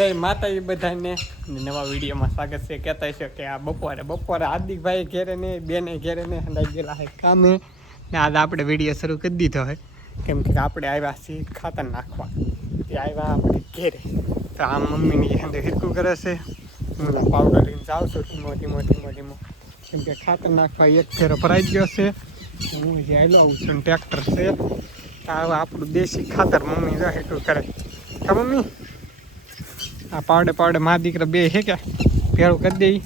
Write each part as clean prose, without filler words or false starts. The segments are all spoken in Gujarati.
જય માતાજી બધાને નવા વિડીયોમાં સ્વાગત છે. કહેતા છે કે આ બપોરે હાર્દિકભાઈ ઘેરે ને બેને ઘેરે ને હંડાઈ ગયેલા છે કામે ને આજ આપણે વિડીયો શરૂ કરી દીધો હોય કેમ કે આપણે આવ્યા છીએ ખાતર નાખવા. તે આવ્યા આપણે ઘેરે તો આ મમ્મીની અંદર હિરકું કરે છે. હું પાવડર લઈને જાઉં છું ધીમો કેમ કે ખાતર નાખવા એક ફેરો ભરાઈ ગયો છે. હું જે આવેલો આવું છું ટ્રેક્ટર છે તો આપણું દેશી ખાતર મમ્મી જો હિરકું કરે હા મમ્મી. આ પાવડે મા દીકરા બે છે કે ભેળું કરી દઈ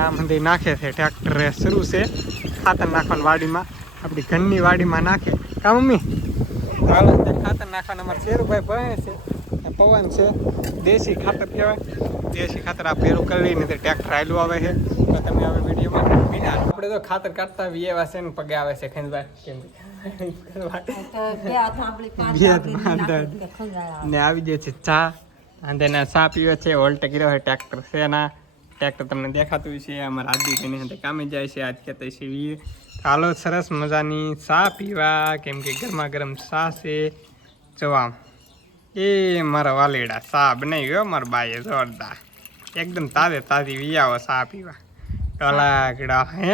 આ મંદિર નાખે છે. ટ્રેક્ટર શરૂ છે ખાતર નાખવાની વાડીમાં, આપણી ઘરની વાડીમાં નાખે કા મમ્મી. હાલો ખાતર નાખવાના અમારા શેરુભાઈ ભણે છે, પવન છે, દેશી ખાતર કહેવાય. દેશી ખાતર આ ભેળું કરીને ટ્રેક્ટર આવેલું આવે છે તો તમે હવે વિડીયોમાં વિના આપણે તો ખાતર કાઢતા વી એવા છે ને પગે આવે છે ખેંચભાઈ કેમ ને આવી જાય છે ચા અને તેના ચા પીવે છે. ઓલ્ટ કર્યો હોય ટ્રેક્ટર છે એના ટ્રેક્ટર તમને દેખાતું છે. અમારા આદિભાઈની સાથે કામે જાય છે આજ કહેતા છે વીર. ચાલો સરસ મજાની ચા પીવા કેમ કે ગરમા ગરમ ચા છે. જવા એ મારા વાલેડા ચા બનાવી ગયો મારા બાઈએ જોરદાર એકદમ તાજી વી આવો ચા પીવા કલાકડા હે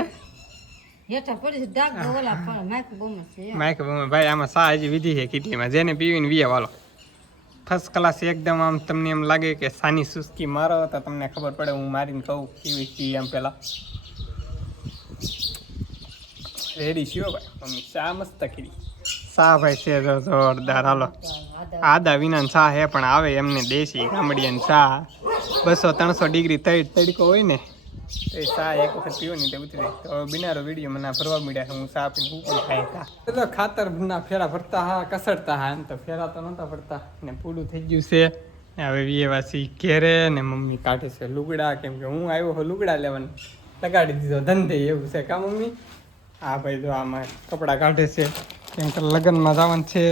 માઇક ભાઈ આમાં ચા હજી વિધિ છે કેટલીમાં જેને પીવીને વી વાલો ફર્સ્ટ ક્લાસ એકદમ. આમ તમને એમ લાગે કે સાની સુસ્કી મારો તો તમને ખબર પડે. હું મારીને કહું કેવી પી એમ પેલા રેડી છો ભાઈ મમ્મી ચા મસ્ત કરી ચા ભાઈ છે જોરદાર. હાલો આદા વિના ચા હે પણ આવે એમને દેશી ગામડિયાની ચા 200-300 ડિગ્રી તડકો હોય ને તો એ ચા એક વખત પીવો ને તો ઉતરે. તો બિનારો વિડીયો મને ફરવા મળ્યા હું ચા પીને હું ખાય તો ખાતરના ફેરા ફરતા હા કસરતા હા એમ તો ફેરા તો નહોતા ફરતા ને પૂરું થઈ ગયું છે. હવે વિયેવાસી ઘેરે ને મમ્મી કાઢે છે લુગડા કેમ કે હું આવ્યો હો લુગડા લેવાનું લગાડી દીધો ધંધે એવું છે કા મમ્મી. હા ભાઈ જો આમાં કપડાં કાઢે છે કેમ કે લગ્નમાં જવાનું છે.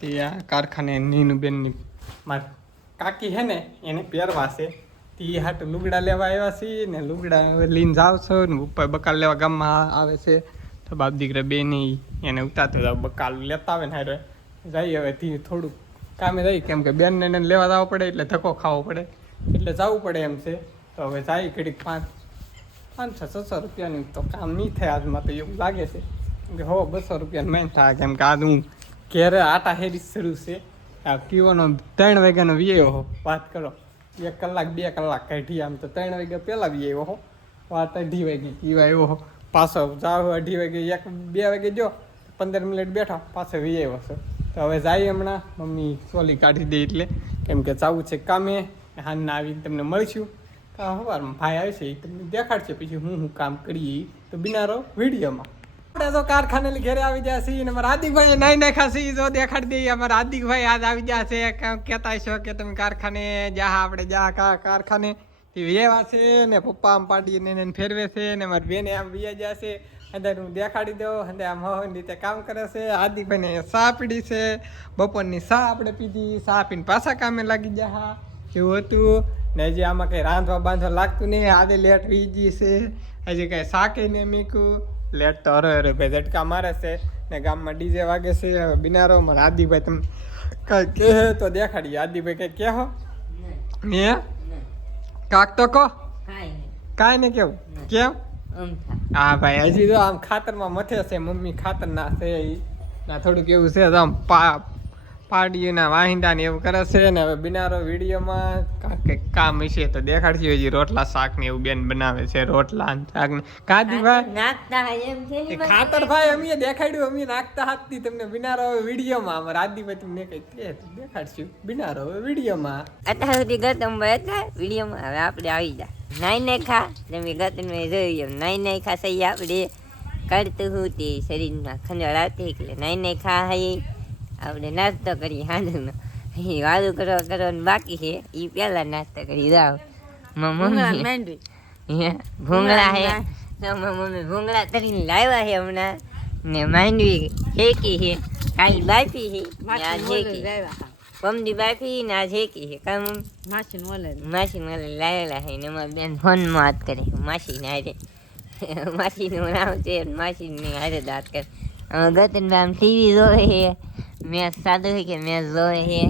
તે આ કારખાને નીનું બેનની મારી કાકી છે ને એને પહેરવા છે તે હાટ લુગડા લેવા આવ્યા છીએ ને લુગડા લઈને જાવ છો ને ઉપર બકાલ લેવા ગામમાં આવે છે તો બાપ દીકરા બે નહીં એને ઉતારતો જાવ બકાલ લેતા આવે ને હારે જઈએ. હવે થી થોડુંક કામે જઈએ કેમ કે બેનને એને લેવા જવું પડે એટલે ધક્કો ખાવો પડે એટલે જવું પડે એમ છે. તો હવે જાય ઘડીક 500-600 રૂપિયાની તો કામ નહીં થાય આજમાં તો એવું લાગે છે કેમ કે હો 200 રૂપિયાનું મેન થાય કેમ કે આજ હું ઘેરે આટા હેરી શરૂ છે. આ પીવાનો 3 વાગ્યાનો વીયો હો વાત કરો 1 કલાક 2 કલાક કાઢી આમ તો 3 વાગ્યા પહેલાં બી આવ્યો હો વાત 2:30 વાગે પીવા આવ્યો હો પાછો જાવ 2:30 વાગે 1-2 વાગે જો 15 મિનિટ બેઠો પાછો વી આવ્યો છે. તો હવે જાય હમણાં મમ્મી સોલી કાઢી દે એટલે કેમ કે જવું છે કામે. હાલના આવીને તમને મળીશું સવારમાં ભાઈ આવે છે એ તમને દેખાડશે પછી હું કામ કરીએ તો બિનારો વિડીયોમાં. આપણે તો કારખાને ઘેરે આવી ગયા છીએ ને અમારા હાર્દિકભાઈ નાઈ ખાસી જો દેખાડી દઈએ. અમારા હાર્દિકભાઈ આજ આવી ગયા છે કહેતા છો કે તમે કારખાને જા આપણે જા કારખાને તે વેવા છે ને પપ્પા આમ પાડીને એને ફેરવે છે ને મારી બેને આમ વ્યા ગયા છે અંદર હું દેખાડી દઉં અંદર આમ હવાની રીતે કામ કરે છે. હાર્દિકભાઈને ચા પીડી છે બપોરની ચા આપણે પીધી ચા પીને પાછા કામે લાગી ગયા એવું હતું ને હજી આમાં કંઈ રાંધવા બાંધવા લાગતું નહીં. આજે લેટ વીજી છે હજી કાંઈ શાકે નહીં મીકું લેટ તો હરે ભાઈ ઝટકા મારે છે ને ગામમાં ડીજે વાગે છે. હવે બિનારો મારા આદિભાઈ તમે કાંઈ કહે તો દેખાડીએ. આદિભાઈ કંઈ કહો ને કાક તો કહો કાંઈ ને કેવું કેમ. હા ભાઈ હજી તો આમ ખાતરમાં મથે છે મમ્મી ખાતર ના છે ના થોડુંક એવું છે આમ પાડીના વાહિંદા ને એવું કરે છે ને. હવે બિનારો વિડીયોમાં કંઈક કામ હશે તો દેખાડશે. હજી રોટલા શાક ને એવું બેન બનાવે છે રોટલા શાક ને કાદીભાઈ ખાતર ભાઈ અમે દેખાડ્યું અમે નાખતા હાથથી તમને બિનારો હવે વિડીયોમાં અમારા આદિભાઈ તમને કઈ કહે તો દેખાડશું બિનારો હવે વિડીયોમાં. અત્યાર સુધી ગતમભાઈ હતા વિડીયોમાં હવે આપણે આવી જા નાઈ ખા તમે ગતમાં જોયું નાઈ ખા સહી આપણે કરતું હું તે શરીરમાં ખંજવાળ આવતી એટલે નાઈ ખા હઈ આપણે નાસ્તો કરી હાંડુનો વાળું કરવાનું બાકી છે એ પહેલા નાસ્તો કરી જાઓ. મમ્મી ભૂંગળા હે તો મમ્મી ભૂંગળા તરીને લાવ્યા છે હમણાં ને માંડવી શેકી છે કાલી બાફી છે આ શેકી પમદી બાફી ને આ શેકી છે કામ માસી મળે લાવેલા છે ને અમારી બેન ફોનમાં વાત કરે માસીને હારે માસીનું નામ છે માસીની હારે વાત કરે. ગતન આમ ટીવી જોવે છે મેચ સાદું કે મેચ જોવે છે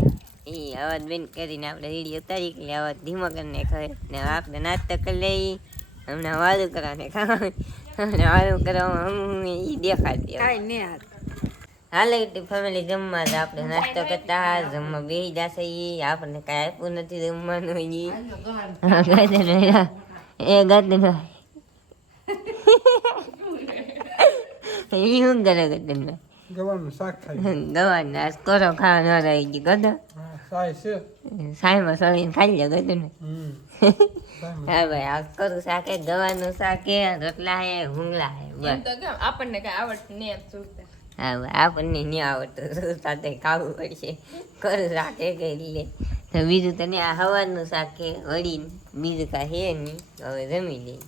એ અવાજ બંધ કરીને આપણે વિડીયો ઉતારી એટલે અવાજ ધીમો કરીને ખાય ને આપણે નાસ્તો કરી લઈ હમણાં વાળું કરવાને હમણાં વાળું કરવામાં હું એ દેખાડી હાલે ફેમિલી જમવા જ આપણે નાસ્તો કરતા જમવા બેસી જશે આપણને કાંઈ આપ્યું નથી જમવાનું એ ગદન એ શું કરે ગદન ગવાનું શાક ખાઈ ગવાન આજ કોરો ખાવા ન રહી ગઈ ગદો સાય છે સાયમાં સળીને ખાઈ લે ગદન હા ભાઈ આ કરું શાકે ગવાનું શાકે રોટલા હે હુંગલા હે બસ આપણને કઈ આવડતું નહીં એમ સુરતા હા ભાઈ આપણને નહીં આવડતું સાથે ખાવું પડશે કરું શાકે કરી લે તો બીજું તને આ હવાનું શાકે વળીને બીજું કાંઈ હે નહીં હવે જમી લઈ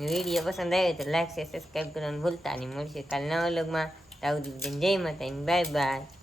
વિડીયો પસંદ આવે તો લાઈક છે સબસ્ક્રાઈબ કરવાનું ભૂલતા નહીં મળશે કાલ નવા વ્લોગમાં તાવ જય માતા બાય બાય